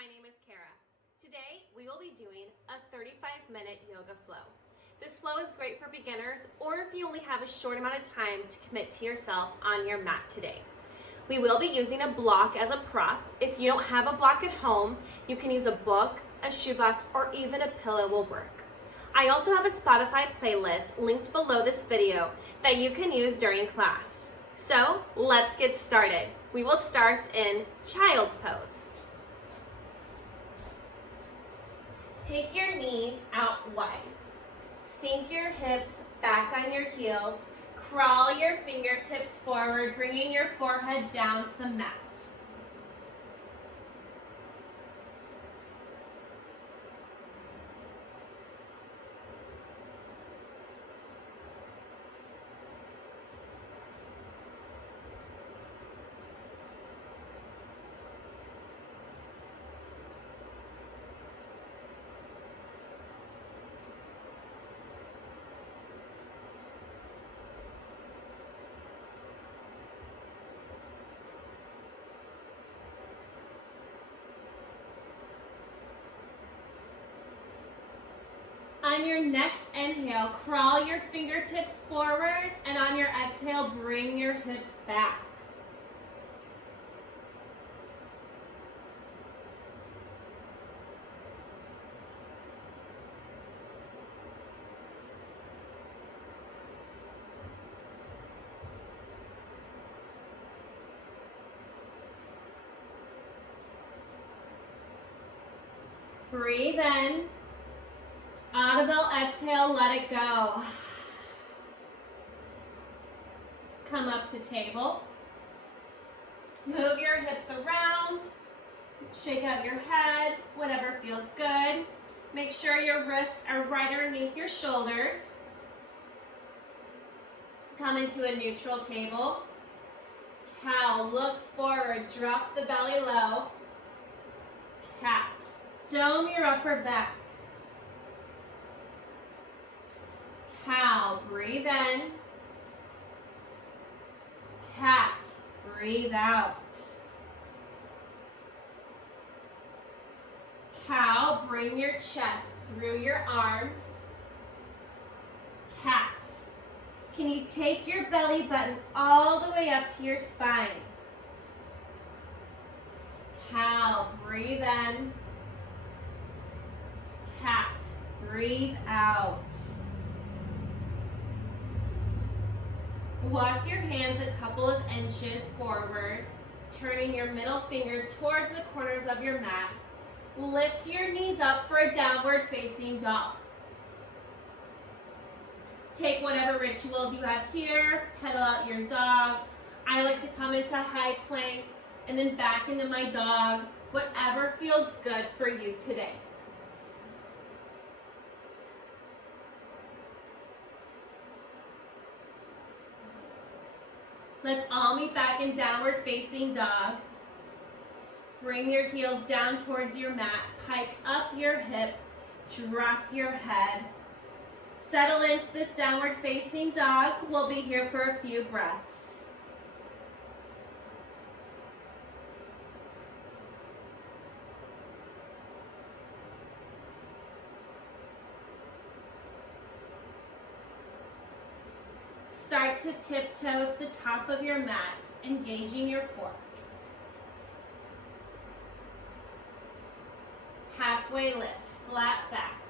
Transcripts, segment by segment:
my name is Kara. Today, we will be doing a 35-minute yoga flow. This flow is great for beginners or if you only have a short amount of time to commit to yourself on your mat today. We will be using a block as a prop. If you don't have a block at home, you can use a book, a shoebox, or even a pillow will work. I also have a Spotify playlist linked below this video that you can use during class. So, let's get started. We will start in child's pose. Take your knees out wide. Sink your hips back on your heels. Crawl your fingertips forward, bringing your forehead down to the mat. On your next inhale, crawl your fingertips forward, and on your exhale, bring your hips back. Breathe in. Audible exhale, let it go. Come up to table. Move your hips around. Shake out your head, whatever feels good. Make sure your wrists are right underneath your shoulders. Come into a neutral table. Cow, look forward, drop the belly low. Cat, dome your upper back. Cow, breathe in. Cat, breathe out. Cow, bring your chest through your arms. Cat, can you take your belly button all the way up to your spine? Cow, breathe in. Cat, breathe out. Walk your hands a couple of inches forward, turning your middle fingers towards the corners of your mat. Lift your knees up for a downward facing dog. Take whatever rituals you have here, pedal out your dog. I like to come into high plank and then back into my dog, whatever feels good for you today. Let's all meet back in downward facing dog. Bring your heels down towards your mat. Pike up your hips. Drop your head. Settle into this downward facing dog. We'll be here for a few breaths. Start to tiptoe to the top of your mat, engaging your core. Halfway lift, flat back.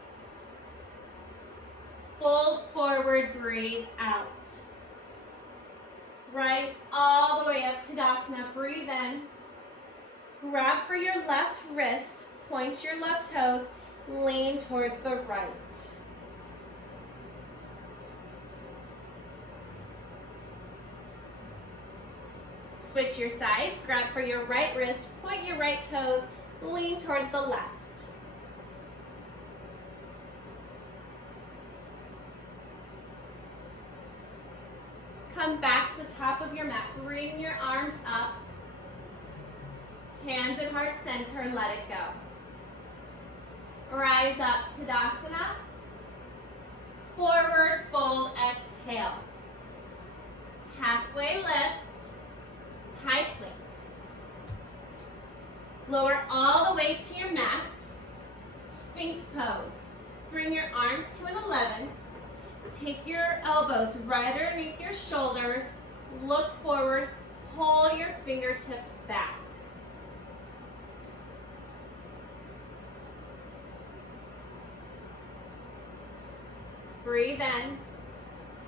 Fold forward, breathe out. Rise all the way up to Tadasana, breathe in. Grab for your left wrist, point your left toes, lean towards the right. Switch your sides, grab for your right wrist, point your right toes, lean towards the left. Come back to the top of your mat, bring your arms up, hands at heart center, let it go. Rise up, Tadasana, forward fold, exhale. Halfway lift, high plank. Lower all the way to your mat. Sphinx pose. Bring your arms to an 11. Take your elbows right underneath your shoulders. Look forward. Pull your fingertips back. Breathe in.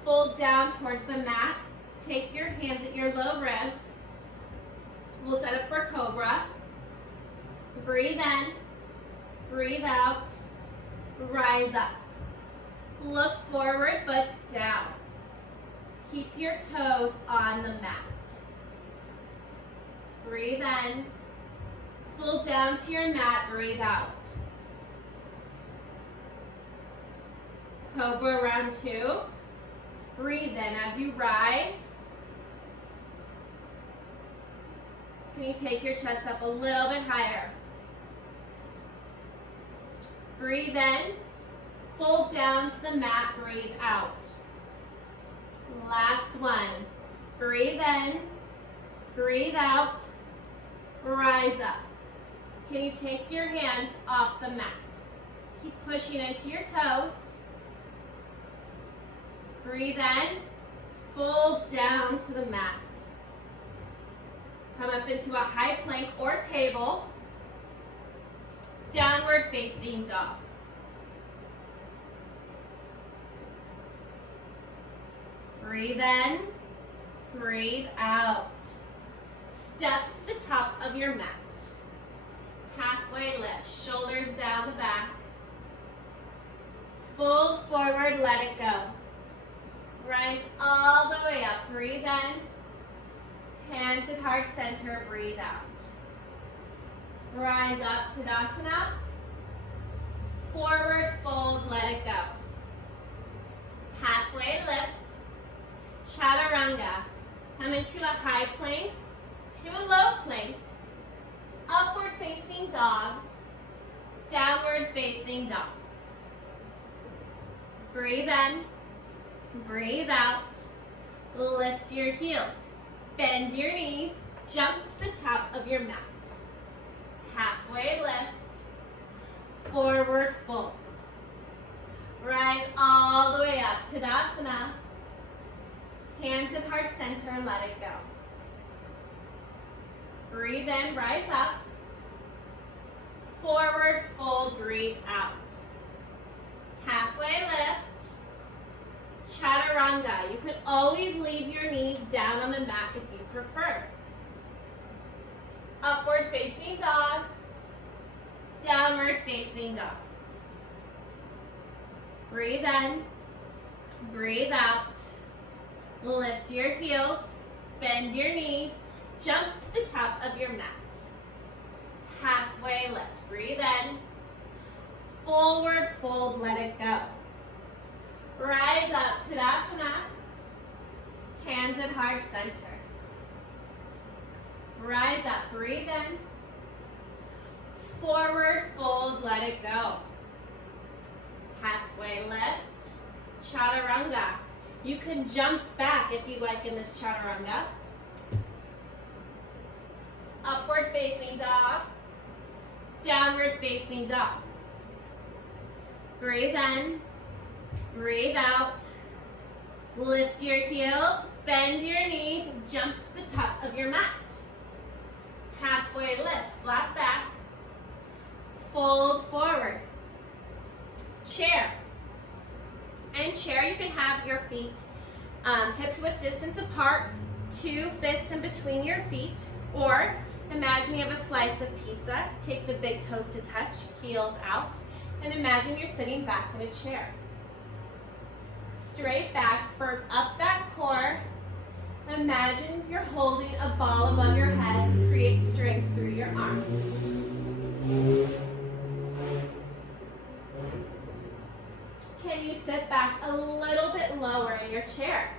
Fold down towards the mat. Take your hands at your low ribs. We'll set up for Cobra. Breathe in. Breathe out. Rise up. Look forward but down. Keep your toes on the mat. Breathe in. Fold down to your mat. Breathe out. Cobra round 2. Breathe in as you rise. Can you take your chest up a little bit higher? Breathe in. Fold down to the mat. Breathe out. Last one. Breathe in. Breathe out. Rise up. Can you take your hands off the mat? Keep pushing into your toes. Breathe in. Fold down to the mat. Come up into a high plank or table. Downward facing dog. Breathe in. Breathe out. Step to the top of your mat. Halfway lift. Shoulders down the back. Fold forward. Let it go. Rise all the way up. Breathe in. Hands at heart center. Breathe out. Rise up, Tadasana. Forward fold, let it go. Halfway lift. Chaturanga. Come into a high plank to a low plank. Upward facing dog. Downward facing dog. Breathe in. Breathe out. Lift your heels. Bend your knees. Jump to the top of your mat. Halfway lift. Forward fold. Rise all the way up. Tadasana. Hands at heart center. Let it go. Breathe in. Rise up. Forward fold. Breathe out. Halfway lift. Chaturanga. You could always leave your knees down on the mat if you prefer. Upward facing dog. Downward facing dog. Breathe in. Breathe out. Lift your heels. Bend your knees. Jump to the top of your mat. Halfway lift. Breathe in. Forward fold. Let it go. Rise up, Tadasana. Hands at heart center. Rise up, breathe in. Forward fold, let it go. Halfway lift, Chaturanga. You can jump back if you like in this Chaturanga. Upward facing dog. Downward facing dog. Breathe in. Breathe out. Lift your heels, bend your knees, jump to the top of your mat. Halfway lift, flat back. Fold forward. Chair. And chair, you can have your feet hips width distance apart, 2 fists in between your feet, or imagine you have a slice of pizza. Take the big toes to touch, heels out, and imagine you're sitting back in a chair. Straight back, firm up that core. Imagine you're holding a ball above your head to create strength through your arms. Can you sit back a little bit lower in your chair?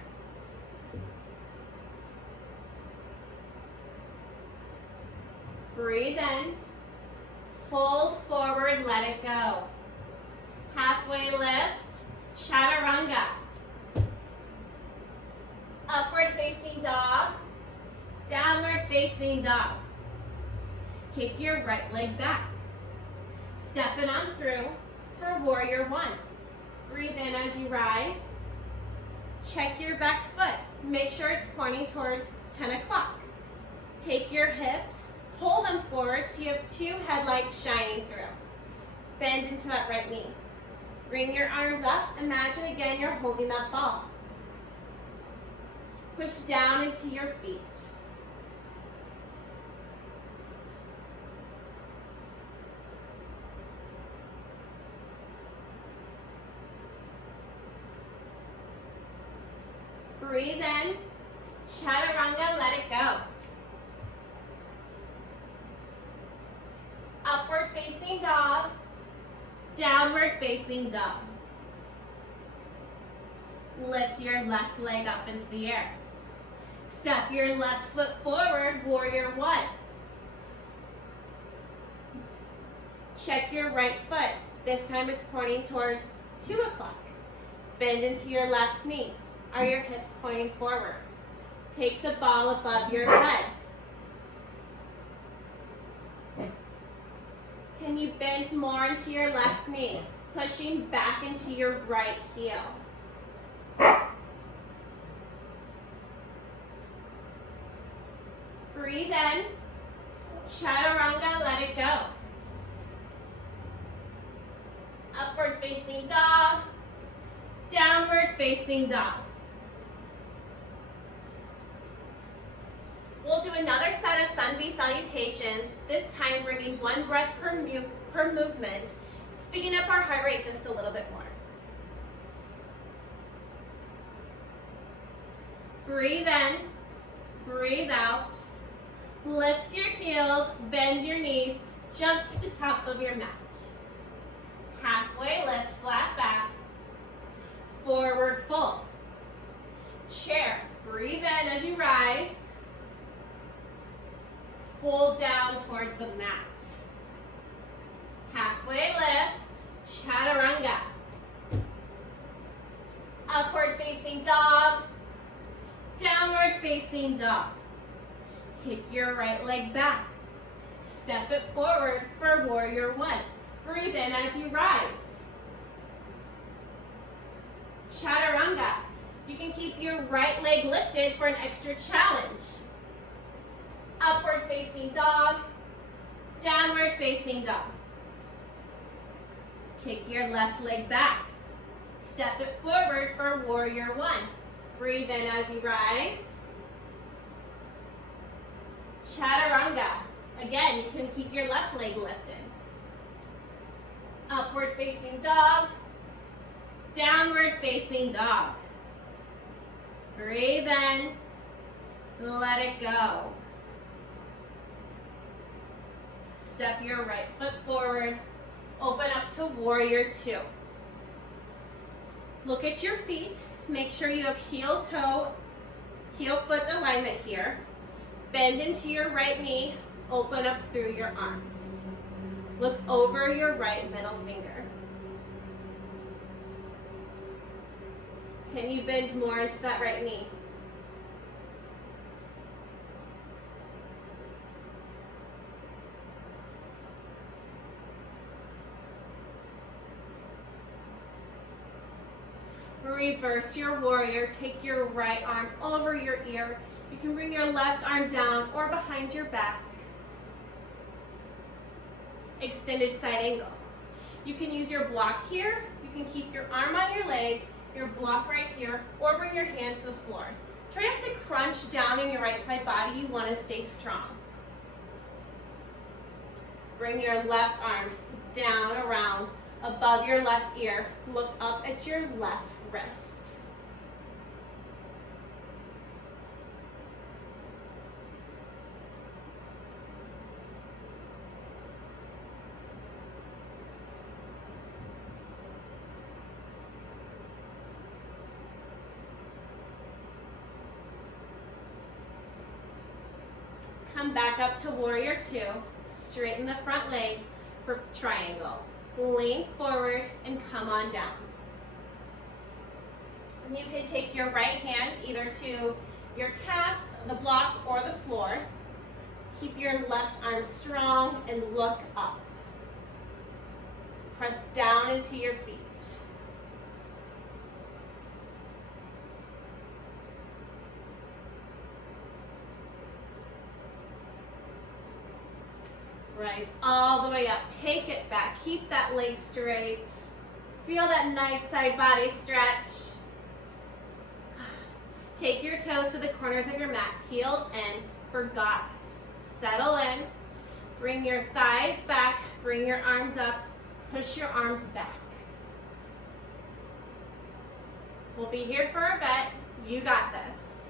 Breathe in. Fold forward, let it go. Halfway lift, Chaturanga. Upward facing dog, downward facing dog. Kick your right leg back. Step it on through for warrior one. Breathe in as you rise. Check your back foot. Make sure it's pointing towards 10 o'clock. Take your hips, pull them forward so you have two headlights shining through. Bend into that right knee. Bring your arms up. Imagine again you're holding that ball. Push down into your feet. Breathe in. Chaturanga, let it go. Upward facing dog. Downward facing dog. Lift your left leg up into the air. Step your left foot forward, warrior one. Check your right foot. This time it's pointing towards 2 o'clock. Bend into your left knee. Are your hips pointing forward? Take the ball above your head. Can you bend more into your left knee, pushing back into your right heel? Breathe in. Chaturanga, let it go. Upward facing dog. Downward facing dog. We'll do another set of sun B salutations, this time bringing one breath per movement, speeding up our heart rate just a little bit more. Breathe in, breathe out. Lift your heels, bend your knees, jump to the top of your mat. Halfway lift, flat back. Forward fold. Chair, breathe in as you rise. Fold down towards the mat. Halfway lift, chaturanga. Upward facing dog, downward facing dog. Kick your right leg back. Step it forward for warrior one. Breathe in as you rise. Chaturanga. You can keep your right leg lifted for an extra challenge. Upward facing dog, downward facing dog. Kick your left leg back. Step it forward for warrior one. Breathe in as you rise. Chaturanga. Again, you can keep your left leg lifted. Upward facing dog, downward facing dog. Breathe in, let it go. Step your right foot forward, open up to warrior two. Look at your feet, make sure you have heel foot alignment here. Bend into your right knee, open up through your arms. Look over your right middle finger. Can you bend more into that right knee? Reverse your warrior. Take your right arm over your ear. You can bring your left arm down or behind your back. Extended side angle. You can use your block here. You can keep your arm on your leg, your block right here, or bring your hand to the floor. Try not to crunch down in your right side body. You want to stay strong. Bring your left arm down around above your left ear. Look up at your left wrist. Come back up to warrior two. Straighten the front leg for triangle. Lean forward and come on down. And you can take your right hand either to your calf, the block, or the floor. Keep your left arm strong and look up. Press down into your feet. Rise all the way up. Take it back. Keep that leg straight. Feel that nice side body stretch. Take your toes to the corners of your mat. Heels in for goddess. Settle in. Bring your thighs back. Bring your arms up. Push your arms back. We'll be here for a bit. You got this.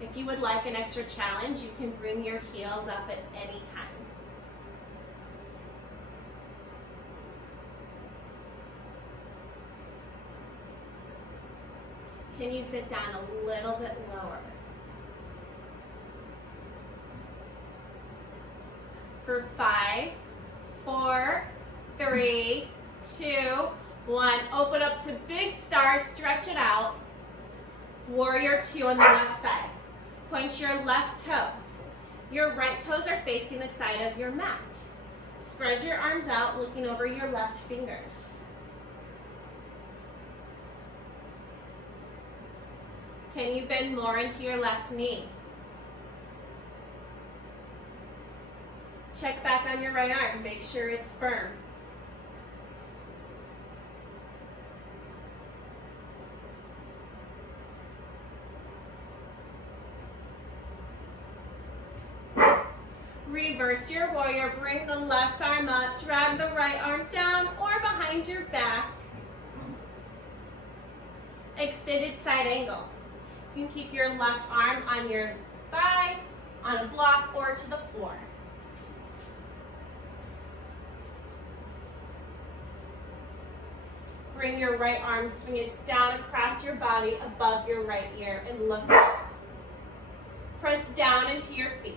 If you would like an extra challenge, you can bring your heels up at any time. Can you sit down a little bit lower? For 5, 4, 3, 2, 1. Open up to big star, stretch it out. Warrior 2 on the left side. Point your left toes. Your right toes are facing the side of your mat. Spread your arms out, looking over your left fingers. Can you bend more into your left knee? Check back on your right arm. Make sure it's firm. Reverse your warrior. Bring the left arm up. Drag the right arm down or behind your back. Extended side angle. You can keep your left arm on your thigh, on a block, or to the floor. Bring your right arm, swing it down across your body above your right ear and look up. Press down into your feet.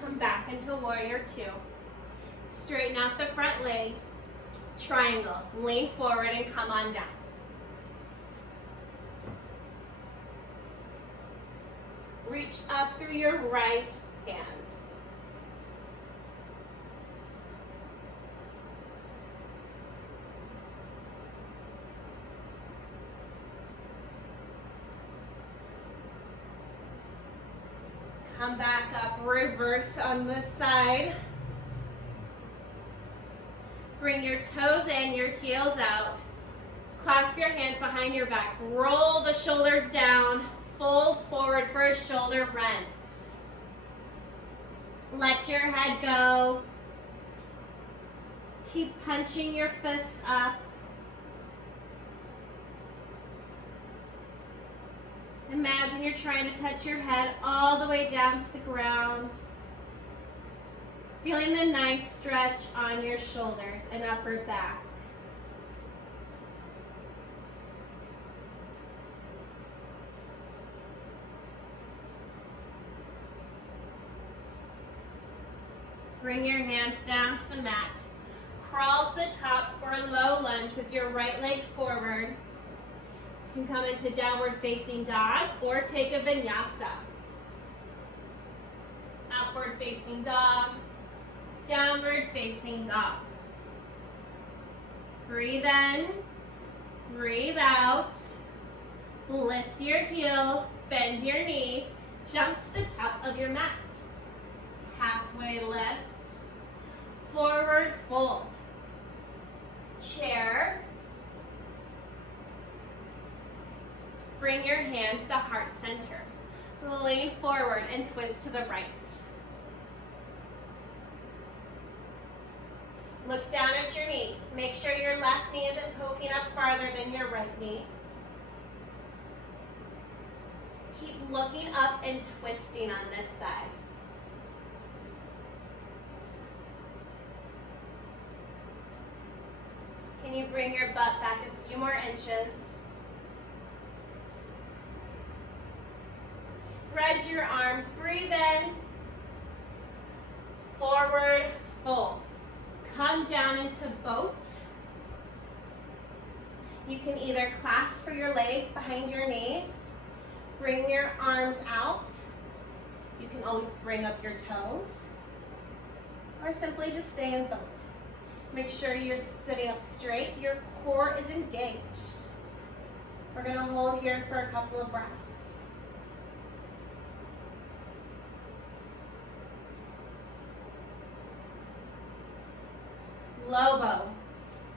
Come back into warrior 2. Straighten out the front leg. Triangle. Lean forward and come on down. Reach up through your right hand. Come back up, reverse on this side. Bring your toes in, your heels out. Clasp your hands behind your back. Roll the shoulders down. Fold forward for a shoulder rinse. Let your head go. Keep punching your fists up. Imagine you're trying to touch your head all the way down to the ground. Feeling the nice stretch on your shoulders and upper back. Bring your hands down to the mat. Crawl to the top for a low lunge with your right leg forward. You can come into downward facing dog or take a vinyasa. Upward facing dog, downward facing dog. Breathe in, breathe out. Lift your heels, bend your knees, jump to the top of your mat. Halfway lift, forward fold. Chair. Bring your hands to heart center. Lean forward and twist to the right. Look down at your knees. Make sure your left knee isn't poking up farther than your right knee. Keep looking up and twisting on this side. Can you bring your butt back a few more inches? Spread your arms, breathe in, forward fold. Come down into boat. You can either clasp for your legs behind your knees, bring your arms out. You can always bring up your toes, or simply just stay in boat. Make sure you're sitting up straight, your core is engaged. We're gonna hold here for a couple of breaths. Low bow.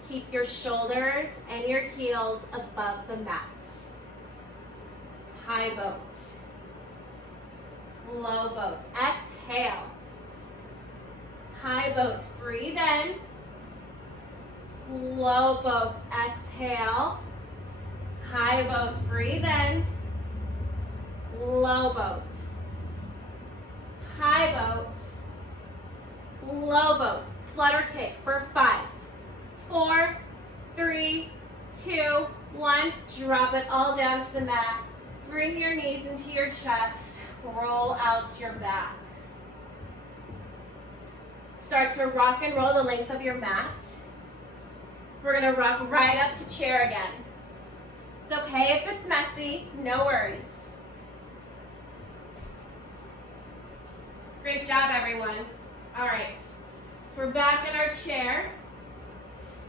Keep your shoulders and your heels above the mat. High boat. Low boat. Exhale. High boat. Breathe in. Low boat. Exhale. High boat. Breathe in. Low boat. High boat. Low boat. Flutter kick for 5, 4, 3, 2, 1. Drop it all down to the mat. Bring your knees into your chest. Roll out your back. Start to rock and roll the length of your mat. We're gonna rock right up to chair again. It's okay if it's messy, no worries. Great job, everyone. All right, so we're back in our chair.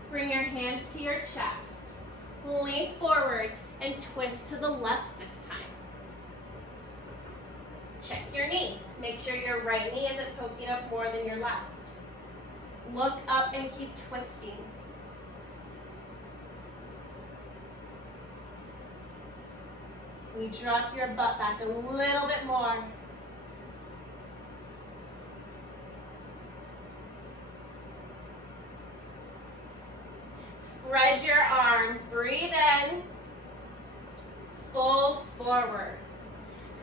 Bring your hands to your chest. Lean forward and twist to the left this time. Check your knees. Make sure your right knee isn't poking up more than your left. Look up and keep twisting. We drop your butt back a little bit more. Spread your arms. Breathe in. Fold forward.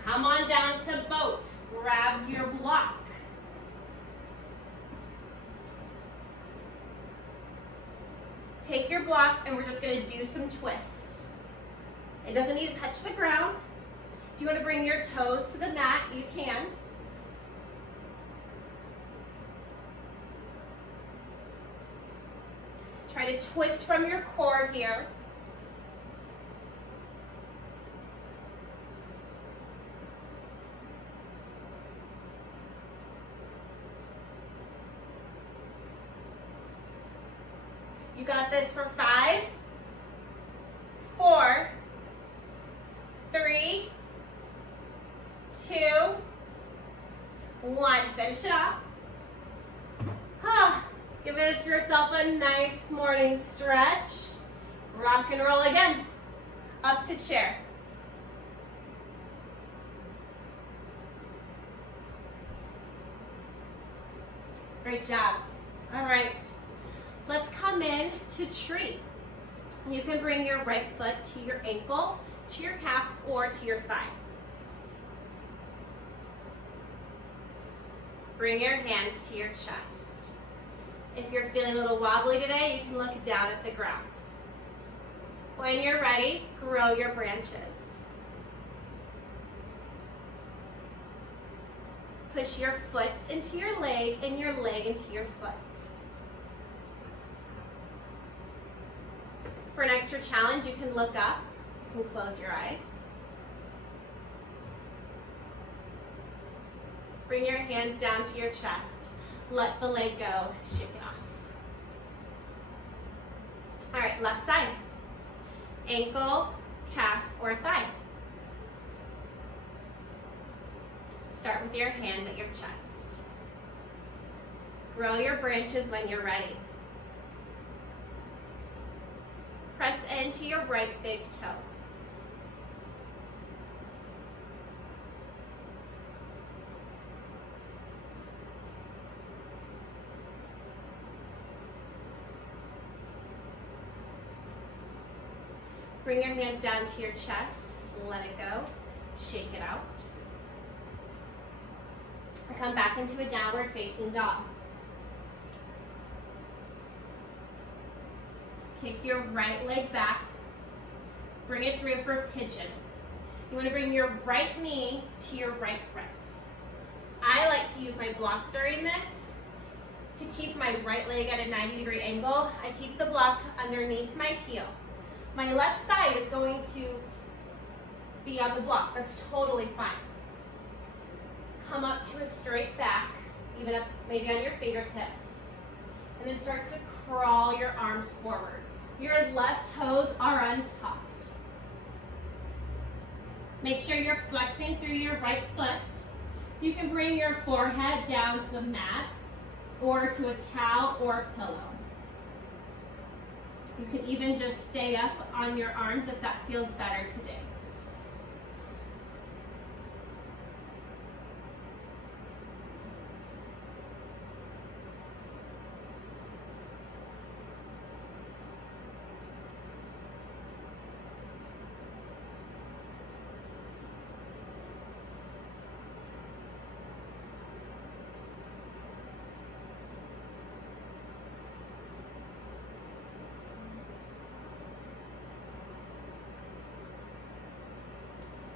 Come on down to boat. Grab your block. Take your block and we're just going to do some twists. It doesn't need to touch the ground. If you want to bring your toes to the mat, you can. Try to twist from your core here. You got this for 5, 4, 3, 2, 1. Finish it off. Give it to yourself a nice morning stretch. Rock and roll again. Up to chair. Great job. All right. Let's come in to tree. You can bring your right foot to your ankle, to your calf, or to your thigh. Bring your hands to your chest. If you're feeling a little wobbly today, you can look down at the ground. When you're ready, grow your branches. Push your foot into your leg and your leg into your foot. For an extra challenge, you can look up, you can close your eyes. Bring your hands down to your chest. Let the leg go, shake it off. All right, left side. Ankle, calf, or thigh. Start with your hands at your chest. Grow your branches when you're ready. Press into your right big toe. Bring your hands down to your chest, let it go, shake it out. Come back into a downward facing dog. Kick your right leg back, bring it through for a pigeon. You want to bring your right knee to your right wrist. I like to use my block during this. keep my right leg at a 90-degree angle. I keep the block underneath my heel. My left thigh is going to be on the block. That's totally fine. Come up to a straight back, even up maybe on your fingertips. And then start to crawl your arms forward. Your left toes are untucked. Make sure you're flexing through your right foot. You can bring your forehead down to the mat or to a towel or a pillow. You can even just stay up on your arms if that feels better today.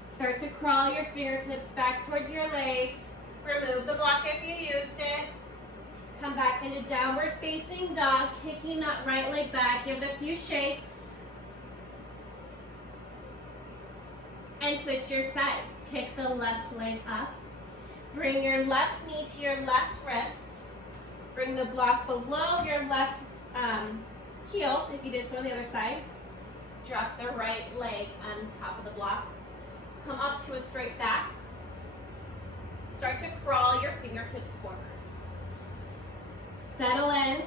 Start to crawl your fingertips back towards your legs. Remove the block if you used it. Come back into downward facing dog, kicking that right leg back. Give it a few shakes. And switch your sides. Kick the left leg up. Bring your left knee to your left wrist. Bring the block below your left heel, if you did so on the other side. Drop the right leg on top of the block. Come up to a straight back. Start to crawl your fingertips forward. Settle in.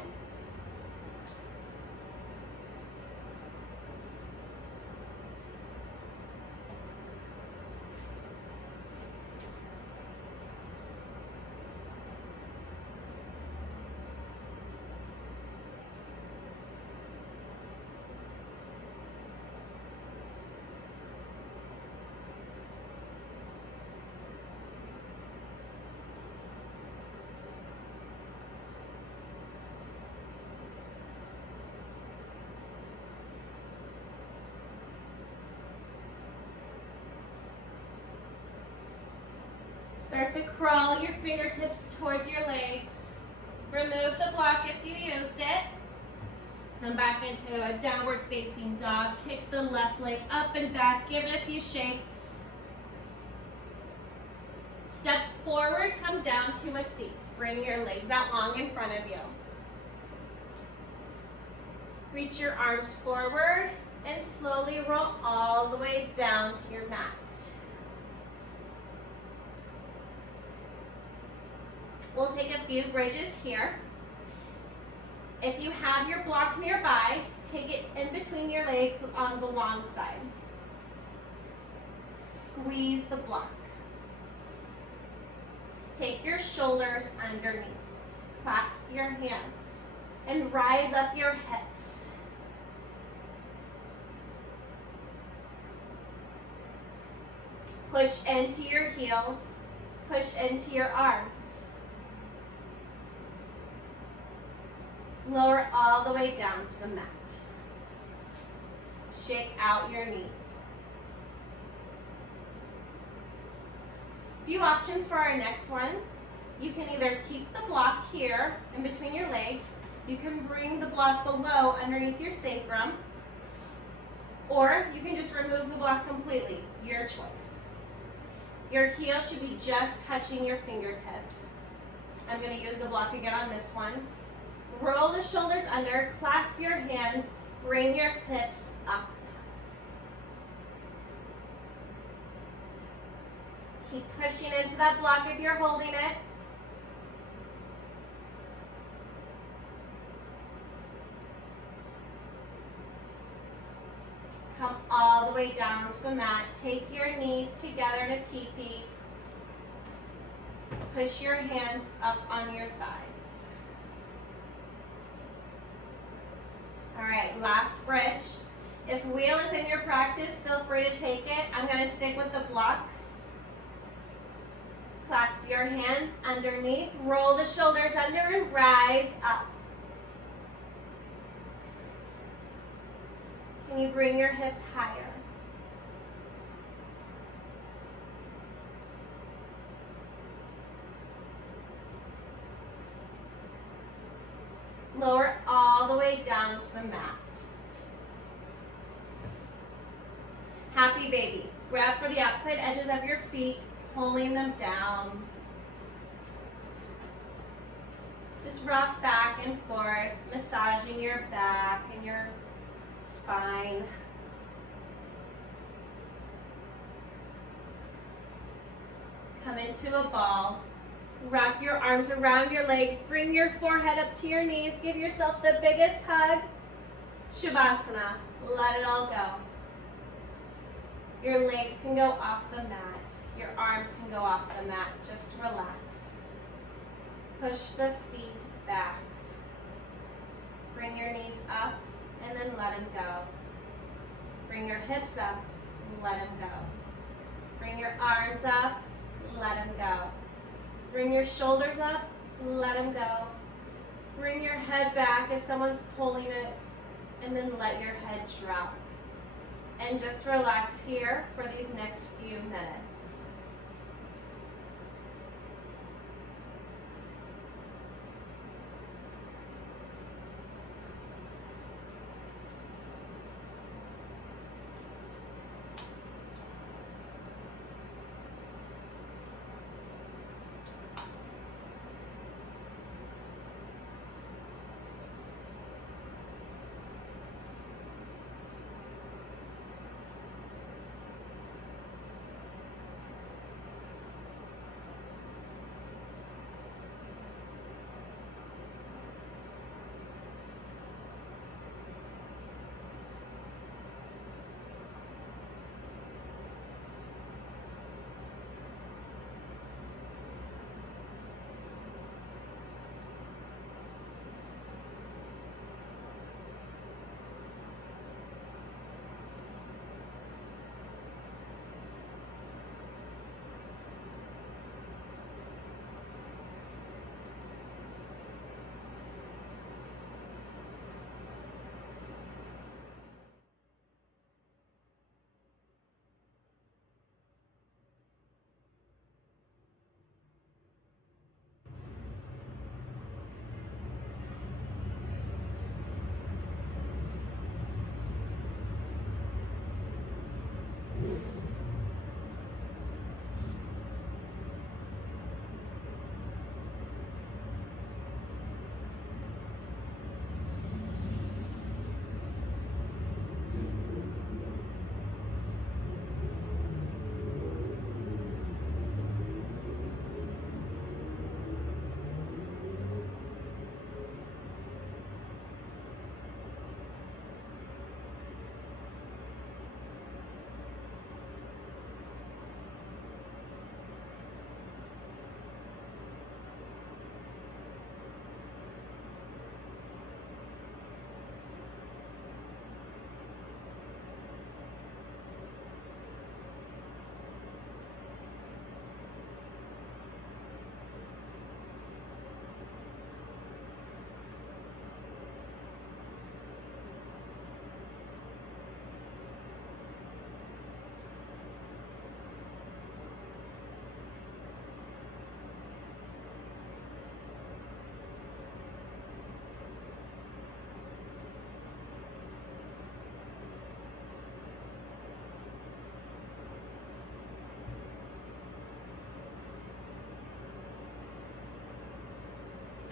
Start to crawl your fingertips towards your legs. Remove the block if you used it. Come back into a downward facing dog. Kick the left leg up and back. Give it a few shakes. Step forward, come down to a seat. Bring your legs out long in front of you. Reach your arms forward and slowly roll all the way down to your mat. We'll take a few bridges here. If you have your block nearby, take it in between your legs on the long side. Squeeze the block. Take your shoulders underneath. Clasp your hands and rise up your hips. Push into your heels. Push into your arms. Lower all the way down to the mat. Shake out your knees. Few options for our next one. You can either keep the block here in between your legs. You can bring the block below underneath your sacrum. Or you can just remove the block completely. Your choice. Your heel should be just touching your fingertips. I'm going to use the block again on this one. Roll the shoulders under, clasp your hands, bring your hips up. Keep pushing into that block if you're holding it. Come all the way down to the mat. Take your knees together in a teepee. Push your hands up on your thighs. All right, last bridge. If wheel is in your practice, feel free to take it. I'm going to stick with the block. Clasp your hands underneath. Roll the shoulders under and rise up. Can you bring your hips higher? Lower all the way down to the mat. Happy baby. Grab for the outside edges of your feet, pulling them down. Just rock back and forth, massaging your back and your spine. Come into a ball. Wrap your arms around your legs. Bring your forehead up to your knees. Give yourself the biggest hug. Shavasana. Let it all go. Your legs can go off the mat. Your arms can go off the mat. Just relax. Push the feet back. Bring your knees up and then let them go. Bring your hips up. Let them go. Bring your arms up. Let them go. Bring your shoulders up, let them go. Bring your head back as someone's pulling it, and then let your head drop. And just relax here for these next few minutes.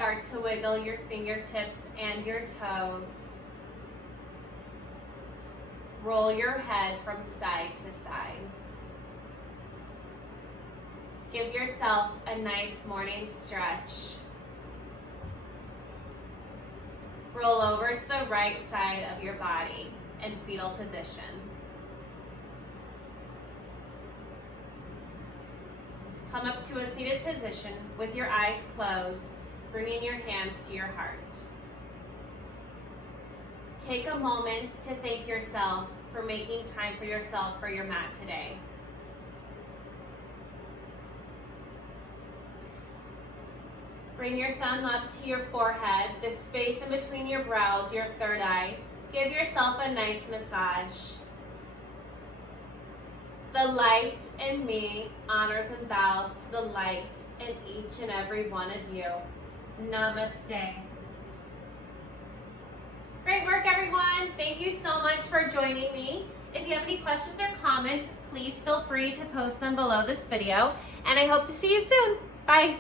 Start to wiggle your fingertips and your toes. Roll your head from side to side. Give yourself a nice morning stretch. Roll over to the right side of your body in fetal position. Come up to a seated position with your eyes closed, bringing your hands to your heart. Take a moment to thank yourself for making time for yourself for your mat today. Bring your thumb up to your forehead, the space in between your brows, your third eye. Give yourself a nice massage. The light in me honors and bows to the light in each and every one of you. Namaste. everyone. Thank you so much for joining me. If you have any questions or comments, please feel free to post them below this video. And I hope to see you soon. Bye.